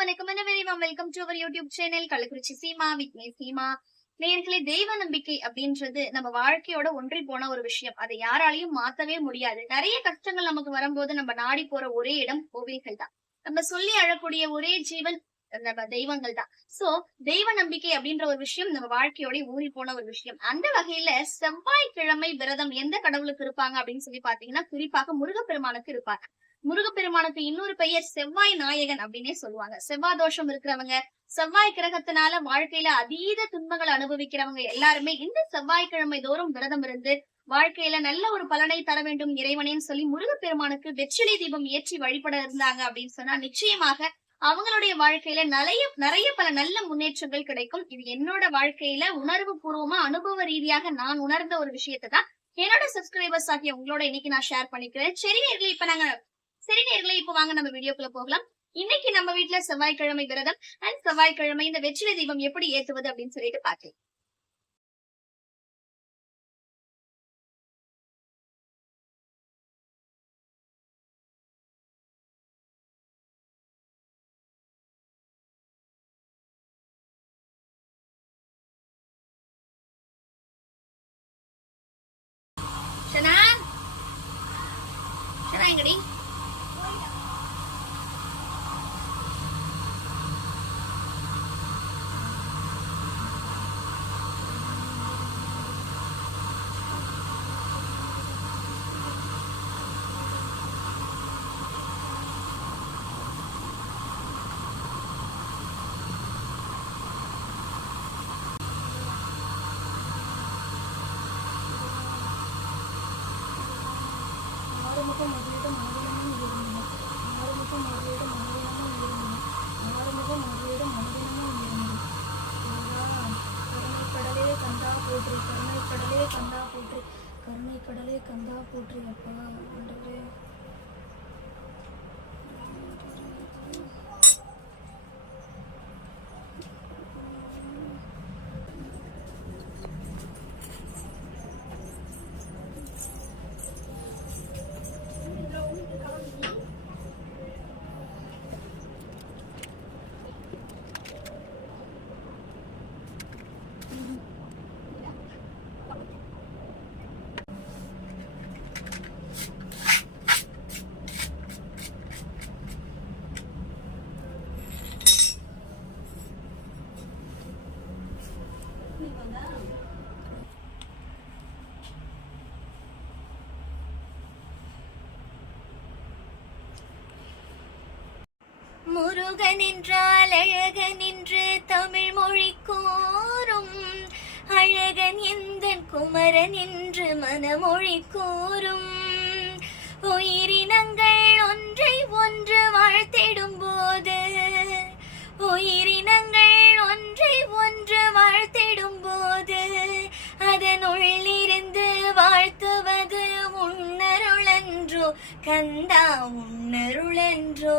வணக்கம். என்ன welcome to our YouTube channel Kallakurichi Seema with me Seema. நேர்களே தெய்வ நம்பிக்கை அப்படின்றது நம்ம வாழ்க்கையோட ஒன்றி போன ஒரு விஷயம். அதை யாராலையும் மாத்தவே முடியாது. நிறைய கஷ்டங்கள் நமக்கு வரும்போது நம்ம நாடி போற ஒரே இடம் கோவில்கள் தான். நம்ம சொல்லி அழக்கூடிய ஒரே ஜீவன் நம்ம தெய்வங்கள் தான். சோ தெய்வ நம்பிக்கை அப்படின்ற ஒரு விஷயம் நம்ம வாழ்க்கையோட ஊறி போன ஒரு விஷயம். அந்த வகையில செவ்வாய்க்கிழமை விரதம் எந்த கடவுளுக்கு இருப்பாங்க அப்படின்னு சொல்லி பாத்தீங்கன்னா குறிப்பாக முருகப்பெருமானுக்கு இருப்பாங்க. முருகப்பெருமானுக்கு இன்னொரு பெயர் செவ்வாய் நாயகன் அப்படின்னே சொல்லுவாங்க. செவ்வாய் தோஷம் இருக்கிறவங்க செவ்வாய் கிரகத்தினால வாழ்க்கையில அதீத துன்பங்களை அனுபவிக்கிறவங்க எல்லாருமே இந்த செவ்வாய்க்கிழமை தோறும் விரதம் இருந்து வாழ்க்கையில நல்ல ஒரு பலனை தர வேண்டும் இறைவனேன்னு சொல்லி முருகப்பெருமானுக்கு வெற்றிலை தீபம் ஏற்றி வழிபட இருந்தாங்க அப்படின்னு சொன்னா நிச்சயமாக அவங்களுடைய வாழ்க்கையில நிறைய நிறைய பல நல்ல முன்னேற்றங்கள் கிடைக்கும். இது என்னோட வாழ்க்கையில உணர்வு பூர்வமா அனுபவ ரீதியாக நான் உணர்ந்த ஒரு விஷயத்தை தான் என்னோட சப்ஸ்கிரைபர்ஸ் ஆகிய உங்களோட இன்னைக்கு நான் ஷேர் பண்ணிக்கிறேன். சரி இப்ப நாங்க சரி நேர்களை இப்ப வாங்க நம்ம வீடியோக்குள்ள போகலாம். இன்னைக்கு நம்ம வீட்டுல செவ்வாய்க்கிழமை விரதம் அண்ட் செவ்வாய்க்கிழமை இந்த வெற்றிலை தெய்வம் எப்படி ஏத்துவது அப்படின்னு சொல்லிட்டு பாக்கலாம் ஆறுமுக முதலீடு மனதினமும் இருந்தன. ஆறுமுக முதலீடு மனதினமும் இருந்தன. ஆறுமுக முதலீடு மனதினமும் இருந்தது கருணை கடலே கந்தா போற்றி கருணை கந்தா போற்றி கருணை கந்தா போற்றி அப்பா. ஆண்டவரே. முருகன் என்றால் அழகன் என்று தமிழ் மொழி கூறும். அழகன் எந்த குமரன் என்று மனமொழி கூறும். உயிரினங்கள் ஒன்றை ஒன்று வாழ்த்திடும் போது உயிரினங்கள் ஒன்றை ஒன்று வாழ்த்திடும் போது அதன் உள்ளிருந்து வாழ்த்துவது உன்னருளன்றோ கந்தா உன்னருளன்றோ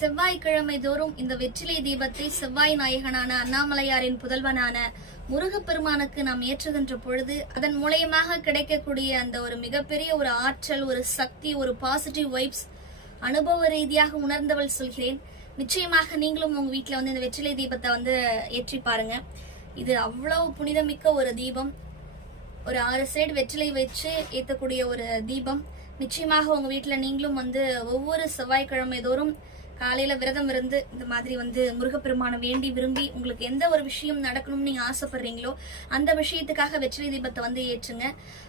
செவ்வாய்க்கிழமை தோறும் இந்த வெற்றிலை தீபத்தை செவ்வாய் நாயகனான அண்ணாமலையாரின் புதல்வனான முருகப்பெருமானுக்கு நாம் ஏற்றுகின்ற பொழுது அதன் மூலயமாக கிடைக்கக்கூடிய அந்த ஒரு மிகப்பெரிய ஒரு ஆற்றல் ஒரு சக்தி ஒரு பாசிட்டிவ் வைப்ஸ் அனுபவ ரீதியாக உணர்ந்தவள் சொல்கிறேன். நிச்சயமாக நீங்களும் உங்க வீட்டில் வந்து இந்த வெற்றிலை தீபத்தை வந்து ஏற்றி பாருங்க. இது அவ்வளவு புனிதமிக்க ஒரு தீபம். ஒரு ஆறு சைடு வெற்றிலை வச்சு ஏற்றக்கூடிய ஒரு தீபம். நிச்சயமாக உங்க வீட்டில் நீங்களும் வந்து ஒவ்வொரு செவ்வாய்க்கிழமை தோறும் காலையில விரதம் இருந்து இந்த மாதிரி வந்து முருகப்பெருமானை வேண்டி விரும்பி உங்களுக்கு எந்த ஒரு விஷயம் நடக்கணும்னு நீங்க ஆசைப்படுறீங்களோ அந்த விஷயத்துக்காக வெற்றிலை தீபத்தை வந்து ஏற்றுங்க.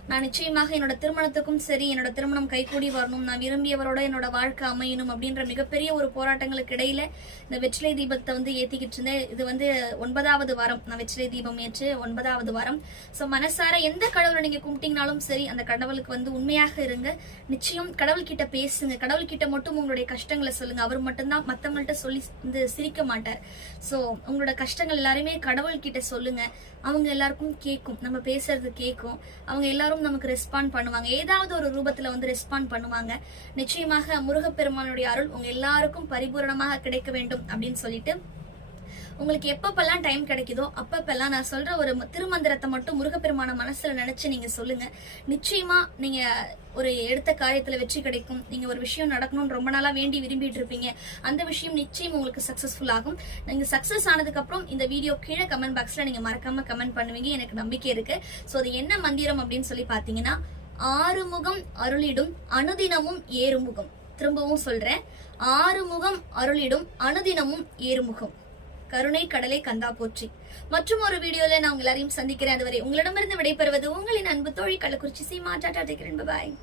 நான் நிச்சயமாக என்னோட திருமணத்துக்கும் சரி என்னோட திருமணம் கைகூடி வரணும் நான் விரும்பியவரோட என்னோட வாழ்க்கை அமையணும் அப்படின்ற மிகப்பெரிய ஒரு போராட்டங்களுக்கு இடையில இந்த வெற்றிலை தீபத்தை வந்து ஏத்திக்கிட்டு இருந்தேன். இது வந்து ஒன்பதாவது வாரம். நான் வெற்றிலை தீபம் ஏற்று ஒன்பதாவது வாரம். சோ மனசார எந்த கடவுளை நீங்க கும்பிட்டீங்கனாலும் சரி அந்த கடவுளுக்கு வந்து உண்மையாக இருங்க. நிச்சயம் கடவுள்கிட்ட பேசுங்க. கடவுள்கிட்ட மட்டும் உங்களுடைய கஷ்டங்களை சொல்லுங்க. அவர் மட்டும் மட்டும்தான் மத்தவங்கள்ட்ட சொல்லி வந்து சிரிக்க மாட்டார். சோ உங்களோட கஷ்டங்கள் எல்லாருமே கடவுள்கிட்ட சொல்லுங்க. அவங்க எல்லாருக்கும் கேட்கும் நம்ம பேசுறது கேட்கும் அவங்க எல்லாரும் நமக்கு ரெஸ்பாண்ட் பண்ணுவாங்க. ஏதாவது ஒரு ரூபத்துல வந்து ரெஸ்பாண்ட் பண்ணுவாங்க. நிச்சயமாக முருகப்பெருமானுடைய அருள் உங்க எல்லாருக்கும் பரிபூரணமாக கிடைக்க வேண்டும் அப்படின்னு சொல்லிட்டு உங்களுக்கு எப்பப்பெல்லாம் டைம் கிடைக்குதோ அப்பப்பெல்லாம் நான் சொல்ற ஒரு திருமந்திரத்தை மட்டும் முருகப்பெருமான மனசுல நினைச்சு நீங்க சொல்லுங்க. நிச்சயமா நீங்க ஒரு எடுத்த காரியத்துல வெற்றி கிடைக்கும். நீங்க ஒரு விஷயம் நடக்கணும்னு ரொம்ப நாளா வேண்டி விரும்பிட்டு இருப்பீங்க. அந்த விஷயம் நிச்சயம் உங்களுக்கு சக்சஸ்ஃபுல் ஆகும். நீங்க சக்சஸ் ஆனதுக்கு அப்புறம் இந்த வீடியோ கீழே கமெண்ட் பாக்ஸ்ல நீங்க மறக்காம கமெண்ட் பண்ணுவீங்க. எனக்கு நம்பிக்கை இருக்கு. சோ அது என்ன மந்திரம் அப்படின்னு சொல்லி பாத்தீங்கன்னா ஆறுமுகம் அருளிடும் அனுதினமும் ஏறுமுகம். திரும்பவும் சொல்றேன். ஆறுமுகம் அருளிடும் அனுதினமும் ஏறுமுகம். கருணை கடலை கந்தா போற்றி மற்றும் ஒரு வீடியோல நான் உங்க எல்லாரையும் சந்திக்கிறேன் அதுவரை உங்களிடமிருந்து விடைபெறுவது உங்களின் அன்பு தோழி கள்ளக்குறிச்சி சீமா டாடா டேக்கிறேன் பாய்